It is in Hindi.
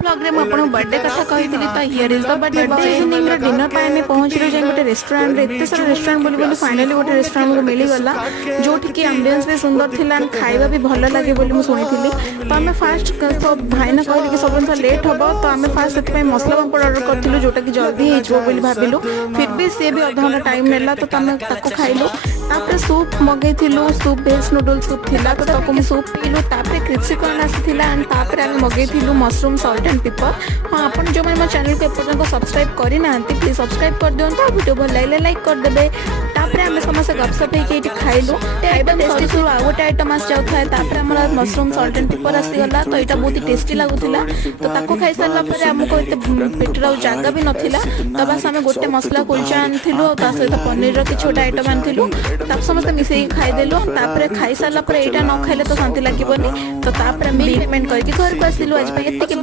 ब्लॉग रे आपन बर्थडे कथा कही तो here is the birthday evening रे डिनर पाए में पहुंचलो जे गोटे रेस्टोरेंट रे एते सारा रेस्टोरेंट बोली बोली फाइनली गोटे रेस्टोरेंट को मिली गला जोठी की एम्बियंस भी सुंदर थिला खाଇବା भी भल लागे बोली मु सुनिथिली तो आमे फास्ट तो भाईना कहली कि सब लेट हबो तो आमे फास्ट सेत पे मसला पापड़ ऑर्डर करथिलु जोटा कि जल्दी हे जो बोली भाबिलु फिर भी से भी आधा घंटा टाइम नेला तो तमे ताको खाइलु तापर सूप मगैथिलु सूप वेज नूडल सूप थिला तो ताको मु सूप पीलु तापर क्रिस्पी कॉर्न आसीथिला एंड तापर आमे मगैथिलु मशरूम सॉल्ट एंड पेपर हाँ आपन जो मो चैनल को एपर्यंत सब्सक्राइब करि नांती प्लीज सब्सक्राइब कर दियंतु वीडियो भल लागले लाइक कर देबे तापर आमे समस्त गपसप हे के खाइलु खाइबा टेस्टी सुरु आ गोटे आइटम आस जाउ थाए तापर हमरा मशरूम सॉल्ट एंड पेपर आसी गला तो एटा बहुत टेस्टी लागुतिला तो ताको खाइ सारला परे हमको एते पेटरा जागा भी नथिला तो बस हमें गोटे मसला कुलचा आनथिलु और ता सहित पनीर रो कि छोटा आइटम आनथिलु तब समस्त मिसई खाइ देलु तापर खाइ सारला परे एटा न खाइले तो शांति लागिबोनी तो तापर हम पेमेंट करके घर को आसिलु आज पे एते के